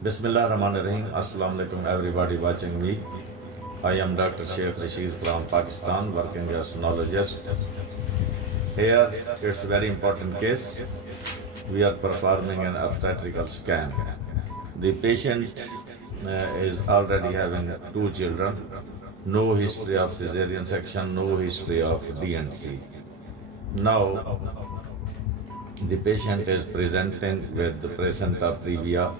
Bismillah Rahman Rahim. Assalamu alaikum everybody watching me. I am Dr. Sheikh Rashid from Pakistan, working as neurologist. Here it's a very important case. We are performing an obstetrical scan. The patient is already having 2 children, no history of cesarean section, no history of D&C. Now the patient is presenting with the placenta previa.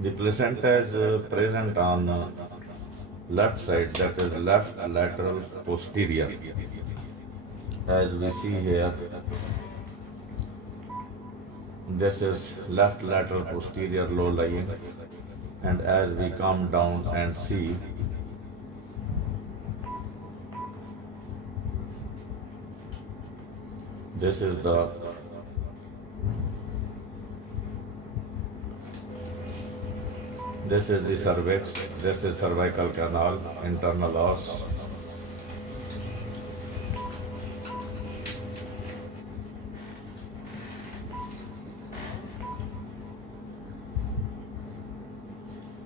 The placenta is present on left side, that is left lateral posterior. As we see here, this is left lateral posterior low lying, and as we come down and see, this is the cervix, this is cervical canal, internal os.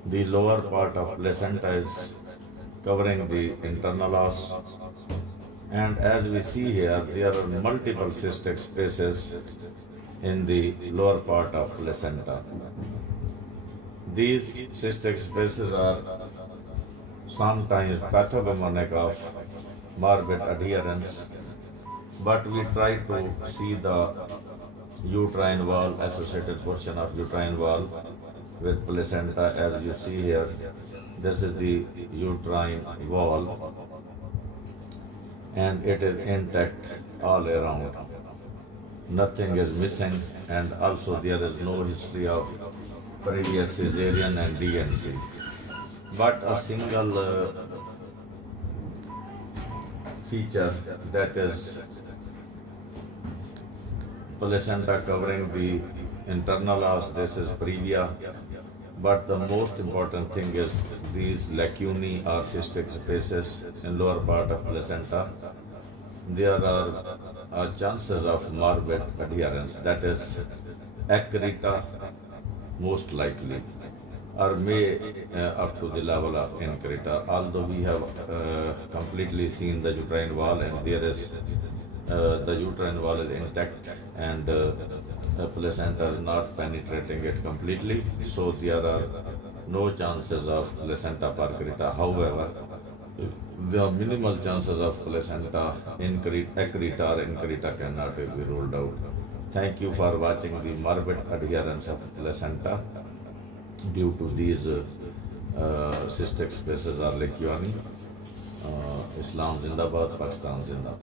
The lower part of placenta is covering the internal os, and as we see here, there are multiple cystic spaces in the lower part of placenta. These cystic spaces are sometimes pathognomonic of morbid adherence, but we try to see the uterine wall, associated portion of uterine wall with placenta. As you see here, this is the uterine wall and it is intact all around. Nothing is missing, and also there is no history of previous cesarean and D&C. But a single feature, that is placenta covering the internal os, this is previa. But the most important thing is these lacunae or cystic spaces in lower part of placenta. There are chances of morbid adherence, that is accreta most likely, or may up to the level of accreta. Although we have completely seen the uterine wall, and there is the uterine wall is intact, and the placenta is not penetrating it completely, so there are no chances of placenta accreta. However, there are minimal chances of placenta accreta or accreta cannot be ruled out. Thank you for watching the morbid adherence of placenta due to these cystic spaces or lacunae. Islam Zindabad, Pakistan Zindabad.